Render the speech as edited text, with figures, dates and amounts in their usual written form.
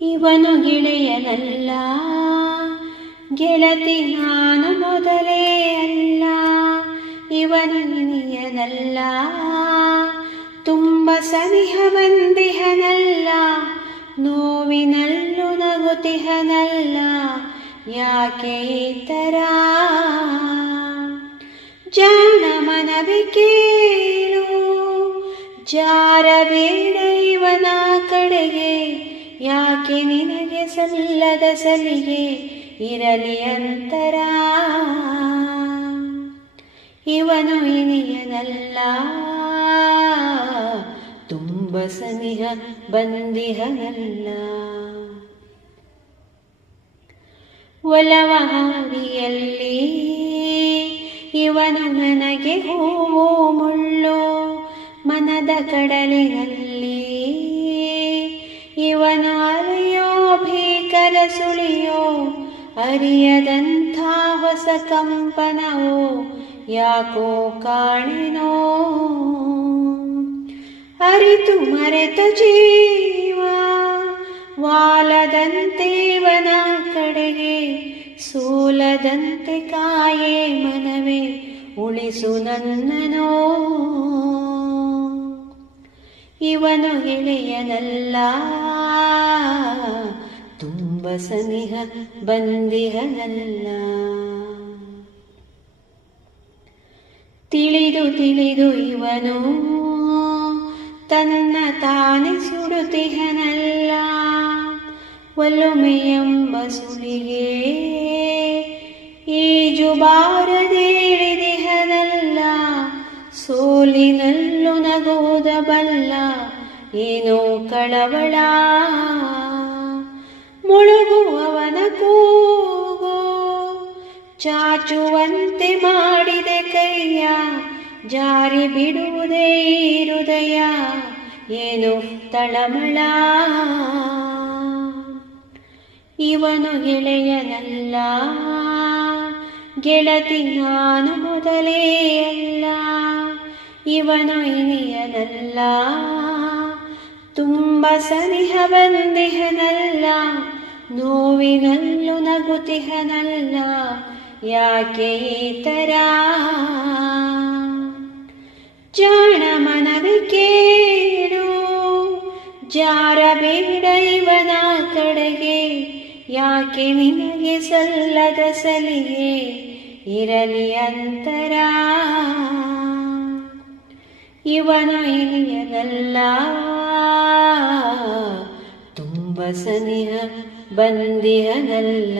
ಇವನು ಗೆಳೆಯನಲ್ಲ, ಗೆಳತಿ ನಾನು ಮೊದಲೇ ಅಲ್ಲ. ಇವನು ಇನಿಯನಲ್ಲ, ತುಂಬ ಸನಿಹ ಬಂದಿಹನಲ್ಲ. ನೋವಿನಲ್ಲೂ ನಗುತಿಹನಲ್ಲ, ಯಾಕೆ ಈ ಥರ? ಜಾಣ ಮನವಿ ಕೇಳು, ಜಾರಬೇಡ ಇವನ ಕಡೆಗೆ. ಯಾಕೆ ನಿನಗೆ ಸಲ್ಲದ ಸಲಿಗೆ, ಇರಲಿ ಅಂತರ. ಇವನು ಇನಿಯನಲ್ಲ, ತುಂಬ ಸನಿಹ ಬಂದಿಹನಲ್ಲ. ಒಲವ ಹಾದಿಯಲ್ಲಿ ಇವನು ನನಗೆ ಹೂವು ಮುಳ್ಳು. ಮನದ ಕಡಲಿನಲ್ಲಿ ಇವನು ಅರಿಯೋ ಭೀಕರ ಸುಳಿಯೋ. ಅರಿಯದಂಥ ಹೊಸ ಕಂಪನವೋ, ಯಾಕೋ ಕಾಣೆನೋ. ಅರಿತು ಮರೆತ ಜೀವ ವಾಲದಂತೆ ಇವನ ಕಡೆಗೆ. ಸೋಲದಂತೆ ಕಾಯೇ ಮನವೇ, ಉಳಿಸು ನನ್ನನೋ. ಇವನು ಗೆಳೆಯನಲ್ಲ, ತುಂಬ ಸನಿಹ ಬಂದಿಹನಲ್ಲ. ತಿಳಿದು ತಿಳಿದು ಇವನು ತನ್ನ ತಾನೇ ಸುಡುತಿಹನಲ್ಲ. ಒಲುಮೆಯೆಂಬ ಸುಳಿಗೆ ಈಜು ಬಾರದೇಳಿದಿಹನಲ್ಲ. ಸೋಲಿನಲ್ಲೂ ನಗುವುದ ಬಲ್ಲ, ಏನೋ ಕಳವಳ. ಮುಳುಗುವವನ ಕೂಗು ಚಾಚುವಂತೆ ಮಾಡಿದೆ ಕೈಯ. ಜಾರಿ ಬಿಡುವುದೇ ಹೃದಯ, ಏನೋ ತಳಮಳ. ಇವನು ಗೆಳೆಯನಲ್ಲ, ಗೆಳತಿ ನಾನು ಮೊದಲೇ ಅಲ್ಲ. ಇವನು ಇನಿಯನಲ್ಲ, ತುಂಬ ಸನಿಹ ಬಂದಿಹನಲ್ಲ. ನೋವಿನಲ್ಲೂ ನಗುತಿಹನಲ್ಲ, ಯಾಕೆ ಈ ಥರ? ಜಾಣ ಮನವಿ ಕೇಳು, ಜಾರಬೇಡ ಇವನ ಕಡೆಗೆ. ಯಾಕೆ ನಿನಗೆ ಸಲ್ಲದ ಸಲಿಗೆ, ಇರಲಿ ಅಂತರ. ಇವನು ಇನಿಯನಲ್ಲ, ತುಂಬ ಸನಿಹ ಬಂದಿಹನಲ್ಲ.